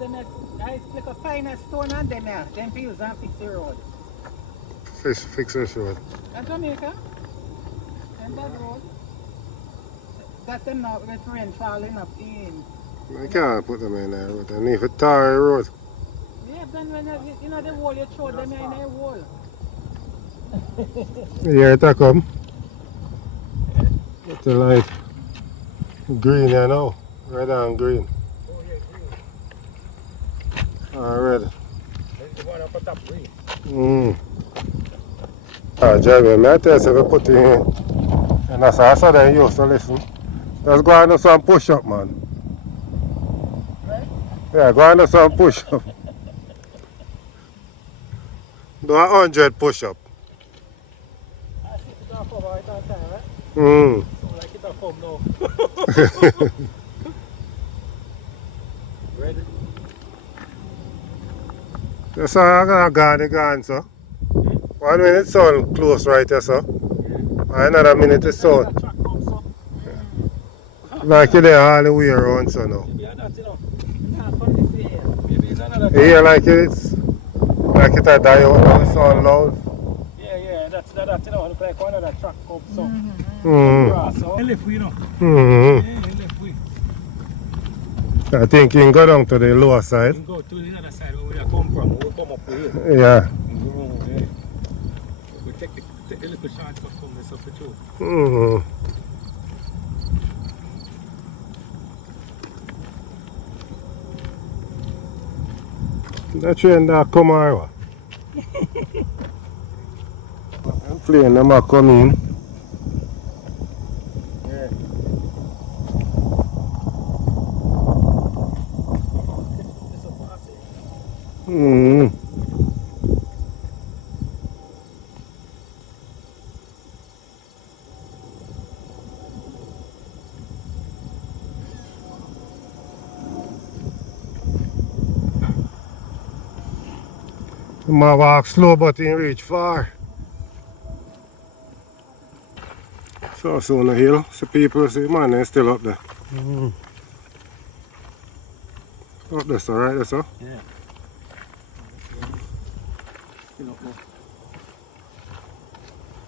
And then I flick a finer stone on them here. Then for use and fix the road. Fix this road. And Jamaica, and that road. That's them now with rain falling up in. I can't put them in there road. I need to tar the road. Yeah, then when you know the wall, you throw them in a wall. Here it come. It's the light. Green here now. Red and green. Red. The one up at top green. Jeremy, I tell you if you put it in. And that's how they used to listen. Let's go and do some push up, man. Right? Yeah, go and do some push up. Do 100 push up. I see it off over right on time, right? So like it a come now. Ready? You saw I'm gonna go the gun, sir. 1 minute sound close right there, sir. Another minute is sound. Like you there all the way around, so now. Maybe that's enough. Nah, come this way here. Maybe it's another You hear like it a die out now, sound loud. Yeah, that's enough. Look like one of that truck come so. Mm. So left we know. Mm. Yeah, left we. I think you can go down to the lower side. We go to the other side where we come from. We come up here. Yeah. We go around there. We take the little shortcut from this up the too. Mm. That train that come over. I'm playing them are coming. Yeah. This up past it. Mm. You might walk slow but you reach far. So on the hill, see people see man they're still up there. Up there, so right there, so. Yeah. Still up there.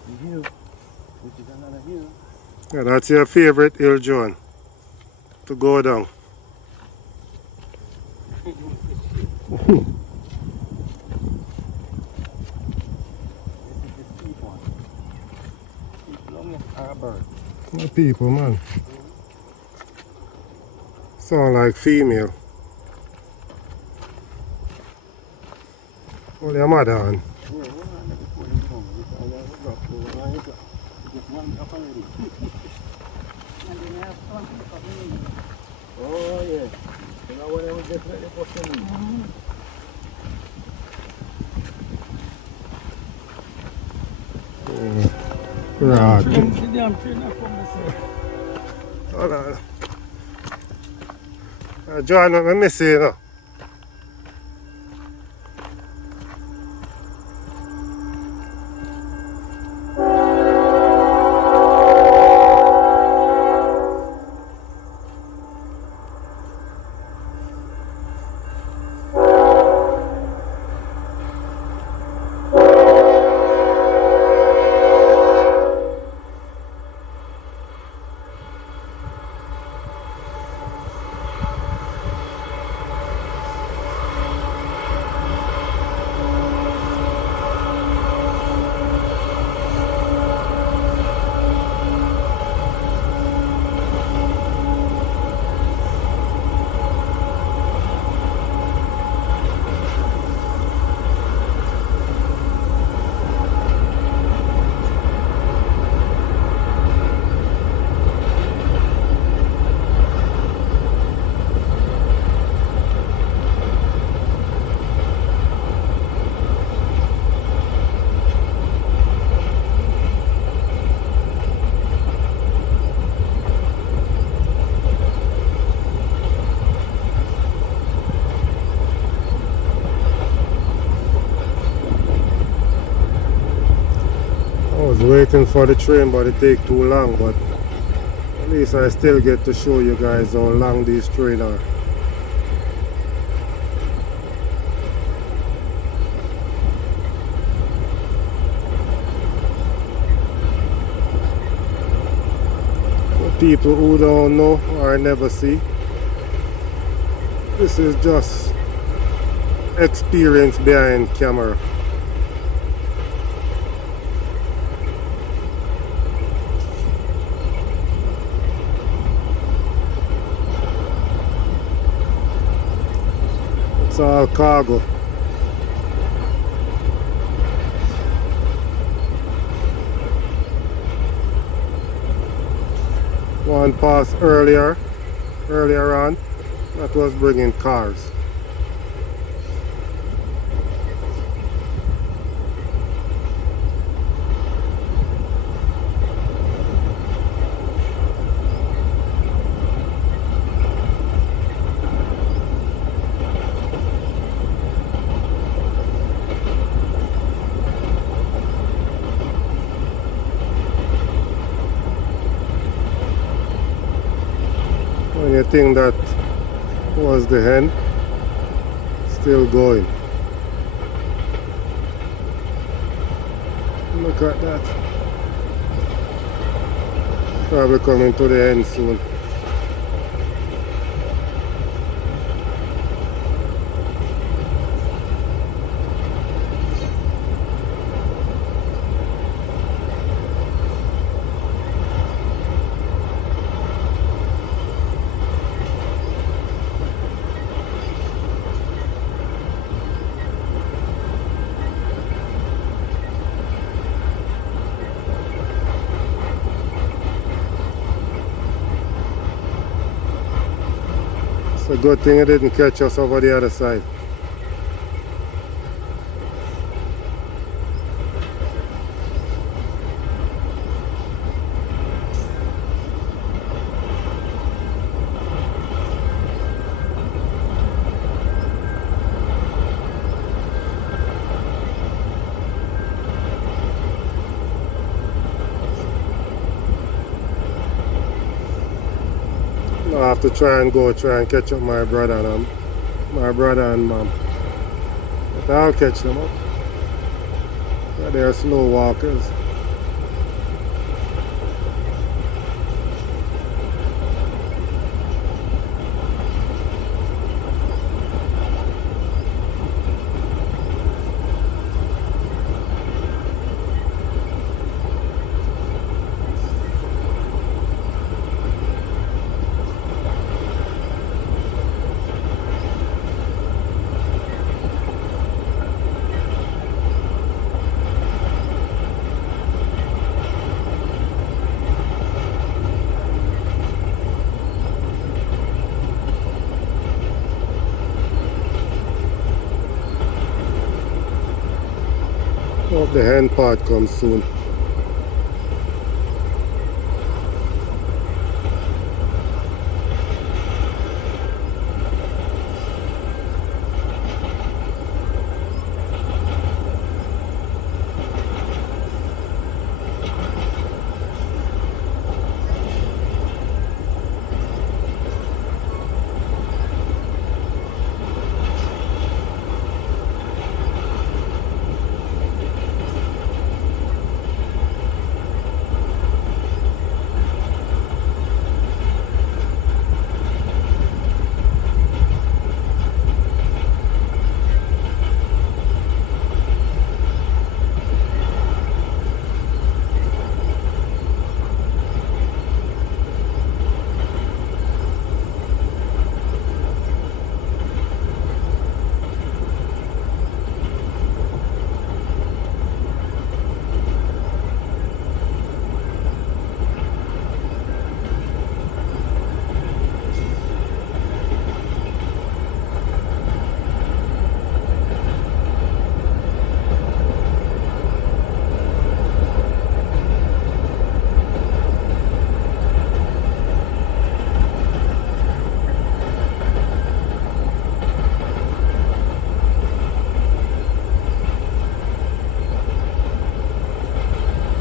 The hill, which is another hill. Yeah, that's your favorite hill, John, to go down. The people, man. Sound like female. What your mother on? Oh yeah. You know when I was just ready for some. Right. The damn train I come this way. Hold on. John, let me see, you know. was waiting for the train, but it take too long, but at least I still get to show you guys how long these trains are. people who don't know or never see, this is just experience behind camera. It's all cargo. One pass earlier on, that was bringing cars. When you think that was the end, still going. Look at that. Probably coming to the end soon. It's a good thing it didn't catch us over the other side. I have to try and catch up my brother and mom. But I'll catch them up. They're slow walkers. Hope the hand part comes soon.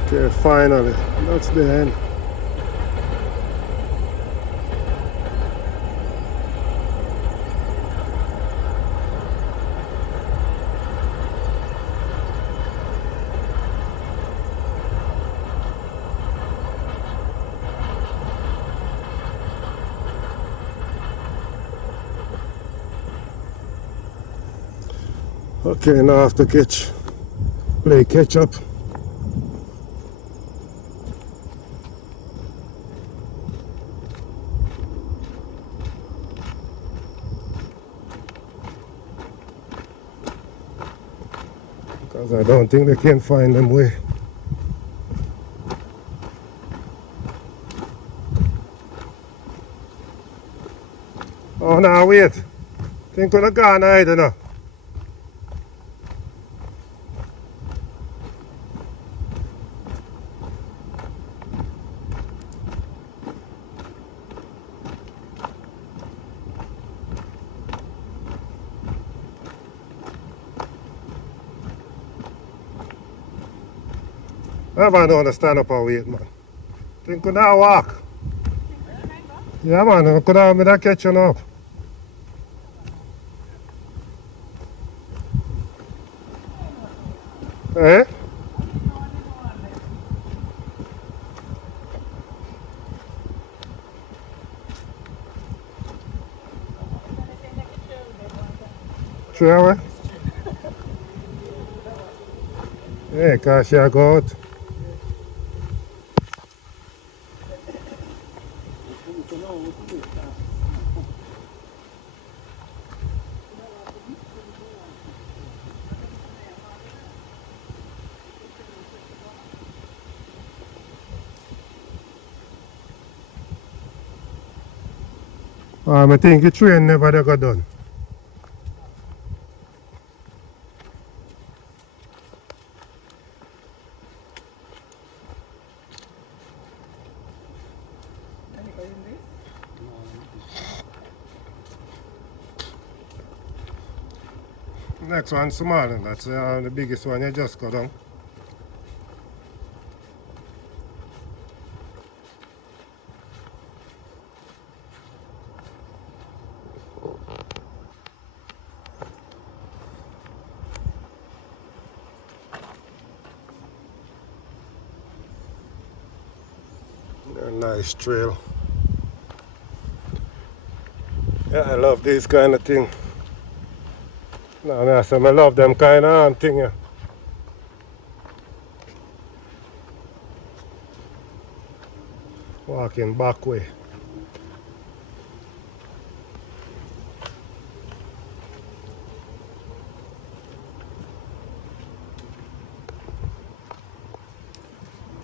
Okay, finally, that's the end. Okay, now I have to play catch up. Because I don't think they can find them way. Oh no, wait. Think of the gun I don't know. I don't understand up and wait, man. Think could not walk. Yeah, man, I could have been catching up. Eh? True, away? Yeah, because she go out. I think the train never got done. Next one small, and that's the biggest one you just go down. A nice trail. Yeah, I love this kind of thing. No, I say I love them kind of thing. Yeah. Walking back way.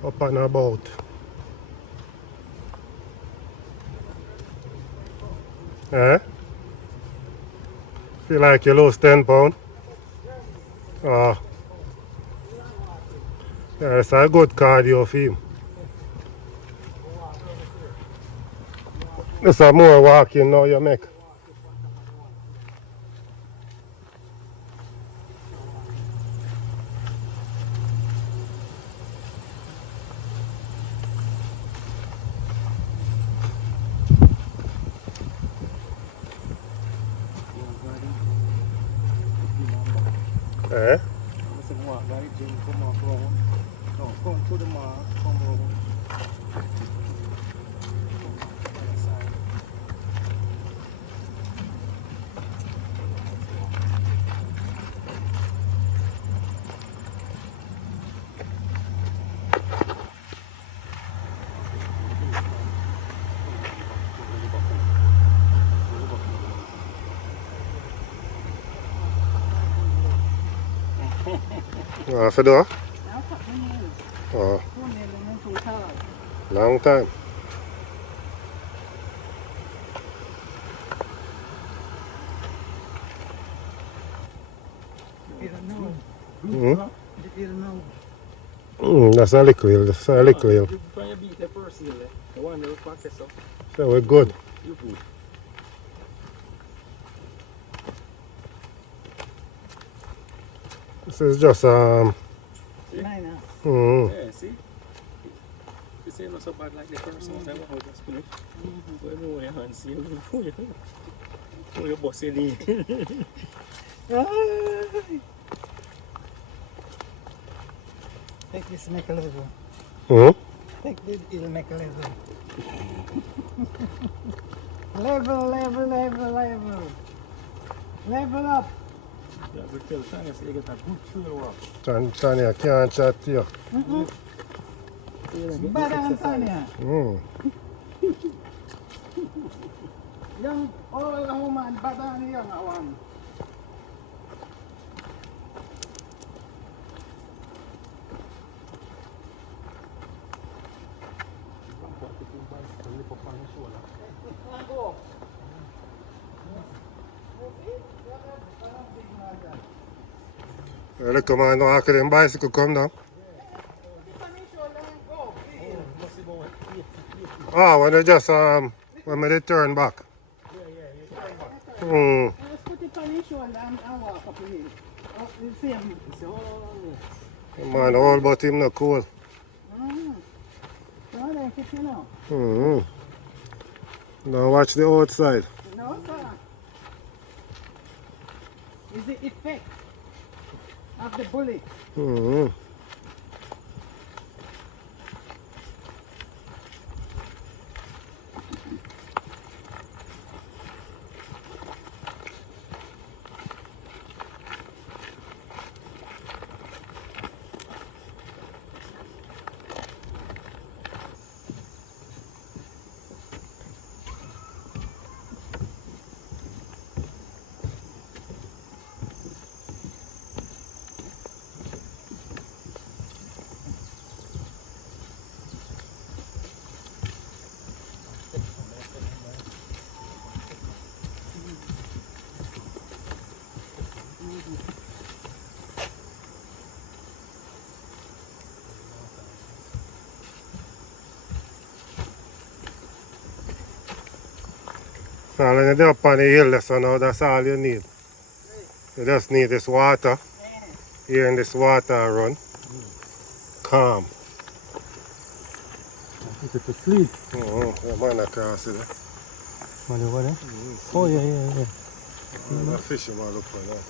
Up and about. Eh? Feel like you lose 10 pounds? Oh. Yeah, it's a good cardio for him. There's some more walking now you make. Eh? For door? Oh, long time. That's a liquid. That's a liquid. So we're good. This is just Minor. Yeah, see? This ain't not so bad like the first one. I want to just finish. But you know your hands, see you boss in here. Take this, make a level. Take this, it'll make a level. Level. Level up. Yeah, we tell Tanya say you get a good trail walk. Tanya can't chat to you. Bad than Tanya. Young, older woman, bad than the younger one. Look, man, no after them bicycle come down. Ah, when they just when they turn back. Let's put it on his shoulder and walk up the hill. Up the same. Man, all but him not cool. No, then fit you now. Now watch the outside. No, sir. Is the effect of the bullet. Now when you're up on the hill, so now that's all you need. You just need this water. Here in this water run. Calm. Put it to sleep. The man across it. Man, over there? Oh, yeah. The fishing man look for now.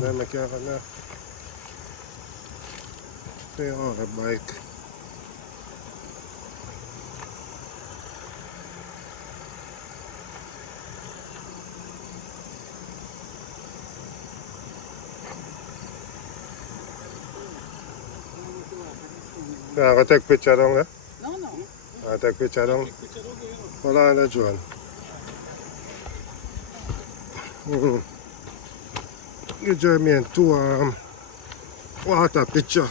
Then make it on there. Stay on the bike. Yeah, I'm going to take a picture down there. No. I'll take a picture down. Hold on the drone. You join me in two water picture.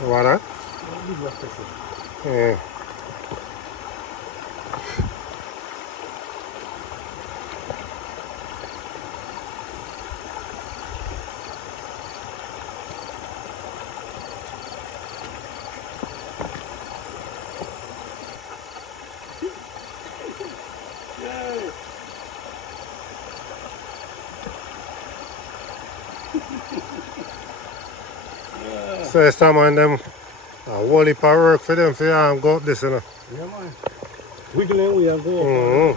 What? Yeah. So some of them a whole heap of work for them for go up this, you know. Yeah, man. Wiggling we and go up.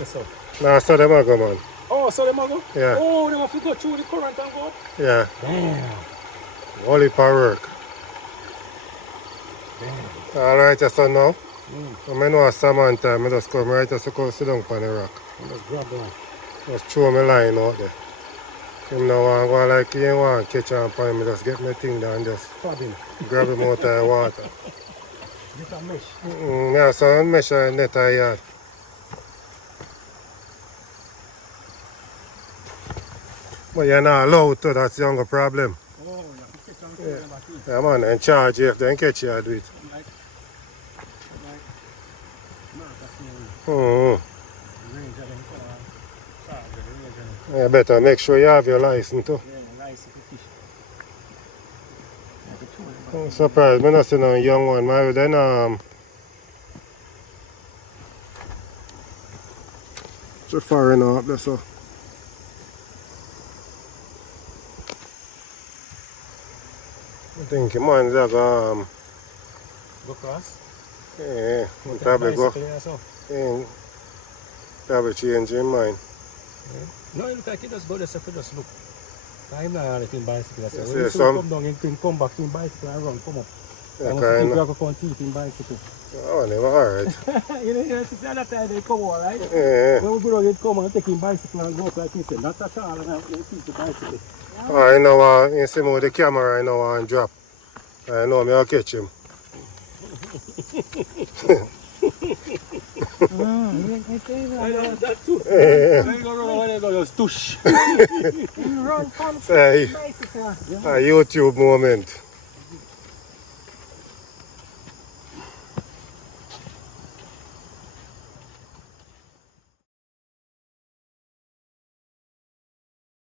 Now so them a go, man. Oh, so them a go? Yeah. Oh, they have to go through the current and go up? Yeah. Damn. Whole heap of work. Damn. Alright, so now. I know a salmon time, I just come right just to go sit down on the rock. Just grab one. Just throw my line out there. Him now want go like he want catch on point, me just get my thing down and just Fab him. grab him out of the water. Get a mesh. Yeah, so I measure a net a yard. But you're not allowed to, that's the younger problem. Oh, you have to catch on to them at Yeah man, in charge if they catch you, I do it. Like, Marcus, range of them charge the range of them. You better make sure you have your license too. Yeah, nice fish. I'm surprised, I don't see no young one. Maybe then too far enough up there, so. think man that go Go cross. yeah, probably go Bicycle, yeah, so. probably change his mind. No, it look like he just go there, so he just look. I'm not on him bicycle. So You when see you some? come down, you can come back to him bicycle and run, come up. Yeah, I want to kinda. grab a phone teeth in bicycle. Oh, never alright. You know, you see that time they come out, right? Yeah. When we go down, you come and take him bicycle and go up like he said. Not at all, and then teach the bicycle. I know you see me with the camera I know and drop. I know me I'll catch him. You see that? That too. When you go run, when you go, just tush. You run from Say, bicycle. a YouTube moment.